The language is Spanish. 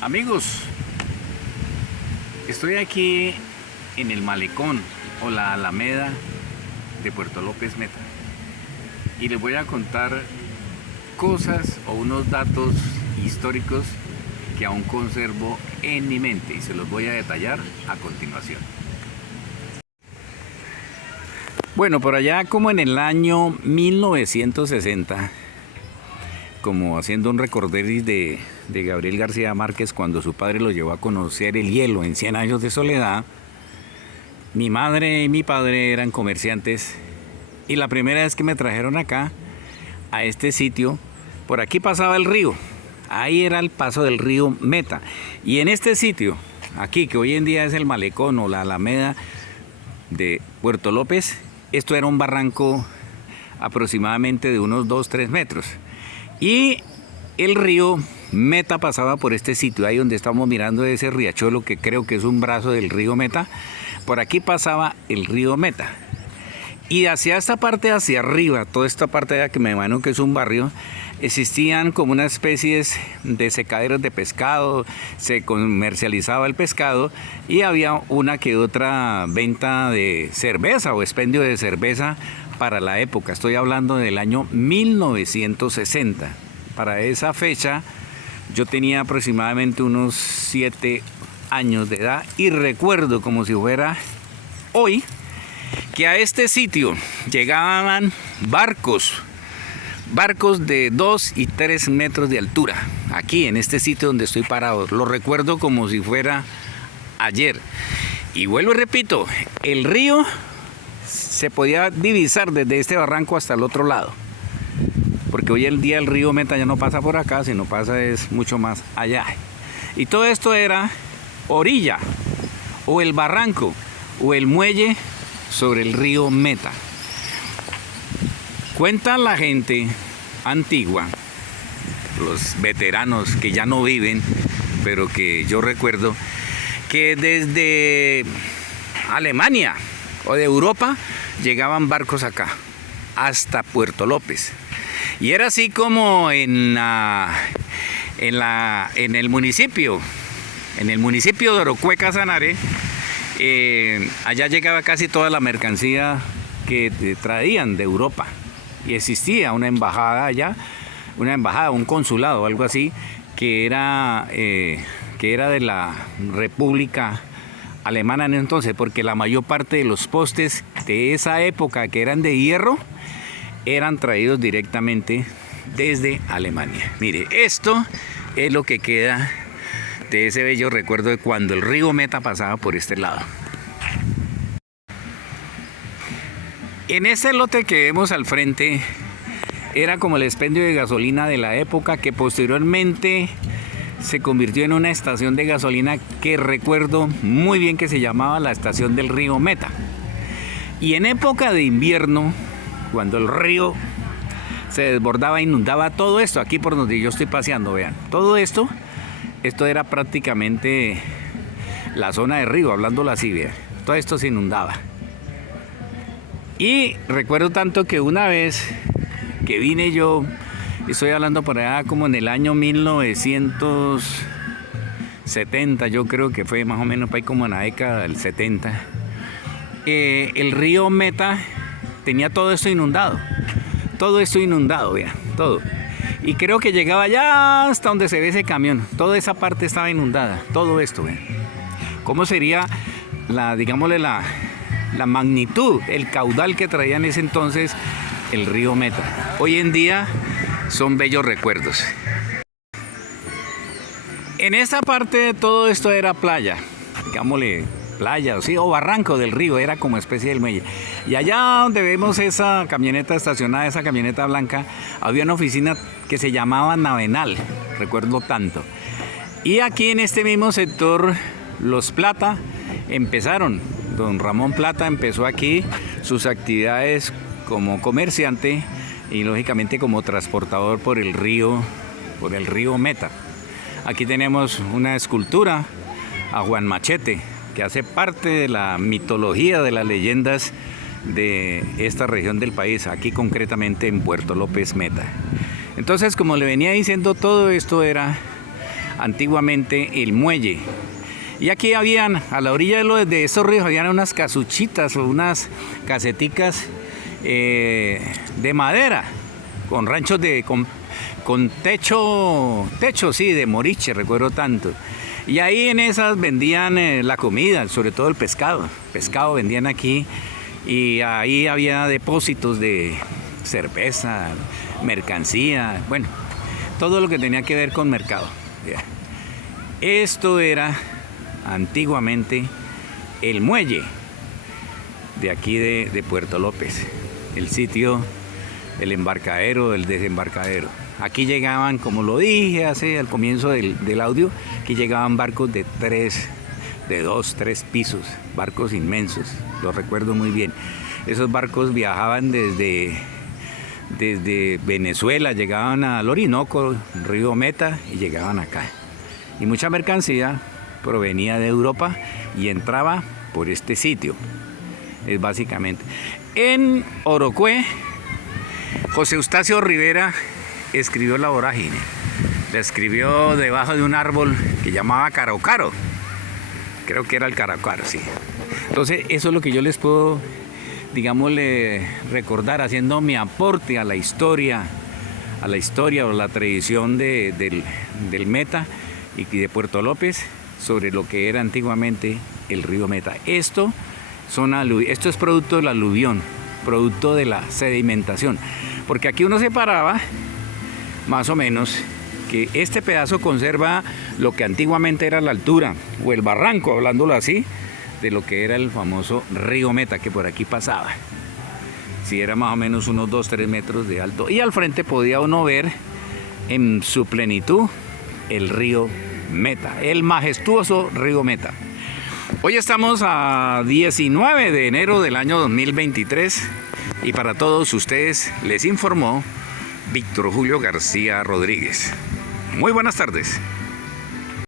Amigos, estoy aquí en el malecón o la Alameda de Puerto López Meta y les voy a contar cosas o unos datos históricos que aún conservo en mi mente y se los voy a detallar a continuación. Bueno, por allá como en el año 1960, como haciendo un recorderis de Gabriel García Márquez cuando su padre lo llevó a conocer el hielo en 100 años de soledad, mi madre y mi padre eran comerciantes y la primera vez que me trajeron acá, a este sitio, por aquí pasaba el río, ahí era el paso del río Meta, y en este sitio, aquí que hoy en día es el malecón o la Alameda de Puerto López, esto era un barranco aproximadamente de unos 2-3 metros. Y el río Meta pasaba por este sitio, ahí donde estamos mirando ese riachuelo que creo que es un brazo del río Meta. Por aquí pasaba el río Meta. Y hacia esta parte, hacia arriba, toda esta parte de allá que me imagino que es un barrio, existían como unas especies de secaderos de pescado, se comercializaba el pescado y había una que otra venta de cerveza o expendio de cerveza para la época. Estoy hablando del año 1960. Para esa fecha yo tenía aproximadamente unos 7 años de edad y recuerdo como si fuera hoy que a este sitio llegaban barcos de 2 y 3 metros de altura, aquí en este sitio donde estoy parado. Lo recuerdo como si fuera ayer. Y vuelvo y repito, el río se podía divisar desde este barranco hasta el otro lado, porque hoy en día el río Meta ya no pasa por acá, sino pasa es mucho más allá. Y todo esto era orilla, o el barranco, o el muelle sobre el río Meta. Cuenta la gente antigua, los veteranos que ya no viven, pero que yo recuerdo, que desde Alemania o de Europa llegaban barcos acá, hasta Puerto López. Y era así como en el municipio de Orocueca, Sanare, allá llegaba casi toda la mercancía que traían de Europa. Y existía una embajada allá, un consulado, algo así, que era de la República Alemana en entonces, porque la mayor parte de los postes de esa época que eran de hierro eran traídos directamente desde Alemania. Mire, esto es lo que queda de ese bello recuerdo de cuando el río Meta pasaba por este lado. En ese lote que vemos al frente era como el expendio de gasolina de la época, que posteriormente se convirtió en una estación de gasolina que recuerdo muy bien que se llamaba la estación del río Meta. Y en época de invierno, cuando el río se desbordaba, inundaba todo esto, aquí por donde yo estoy paseando, vean, todo esto era prácticamente la zona de río, hablándolo así, vean, todo esto se inundaba. Y recuerdo tanto que una vez que vine yo, estoy hablando por allá como en el año 1970, yo creo que fue más o menos para ahí como en la década del 70, el río Meta tenía todo esto inundado, vean, todo. Y creo que llegaba ya hasta donde se ve ese camión, toda esa parte estaba inundada, todo esto, vean. ¿Cómo sería digámosle la magnitud, el caudal que traía en ese entonces el río Meta? Hoy en día son bellos recuerdos. En esta parte todo esto era playa, digámosle playa, ¿sí? O barranco del río, era como especie del muelle. Y allá donde vemos esa camioneta estacionada, esa camioneta blanca, había una oficina que se llamaba Navenal, recuerdo tanto. Y aquí en este mismo sector, los Plata empezaron. Don Ramón Plata empezó aquí sus actividades como comerciante y lógicamente como transportador por el río Meta. Aquí tenemos una escultura a Juan Machete, que hace parte de la mitología, de las leyendas de esta región del país, aquí concretamente en Puerto López Meta. Entonces, como le venía diciendo, todo esto era antiguamente el muelle. Y aquí habían, a la orilla de esos ríos, habían unas casuchitas o unas caseticas de madera, con ranchos con techo, sí, de moriche, recuerdo tanto. Y ahí en esas vendían la comida, sobre todo el pescado. Pescado vendían aquí y ahí había depósitos de cerveza, mercancía, bueno, todo lo que tenía que ver con mercado. Esto era antiguamente el muelle de aquí de Puerto López, el sitio, el embarcadero, el desembarcadero. Aquí llegaban, como lo dije al comienzo del audio, aquí llegaban barcos de 2, 3 pisos, barcos inmensos, lo recuerdo muy bien. Esos barcos viajaban desde Venezuela, llegaban al Orinoco, río Meta, y llegaban acá. Y mucha mercancía provenía de Europa y entraba por este sitio. Es básicamente. En Orocué, José Eustacio Rivera escribió La Vorágine. La escribió debajo de un árbol que llamaba Caraucaro. Creo que era el Caraucaro, sí. Entonces, eso es lo que yo les puedo, digámosle, recordar, haciendo mi aporte a la historia o la tradición del Meta y de Puerto López sobre lo que era antiguamente el río Meta. Esto es producto del aluvión, producto de la sedimentación, porque aquí uno se paraba, más o menos, que este pedazo conserva lo que antiguamente era la altura, o el barranco, hablándolo así, de lo que era el famoso río Meta, que por aquí pasaba. Si era más o menos unos 2-3 metros de alto, y al frente podía uno ver en su plenitud el río Meta, el majestuoso río Meta. Hoy estamos a 19 de enero del año 2023 y para todos ustedes les informó Víctor Julio García Rodríguez. Muy buenas tardes.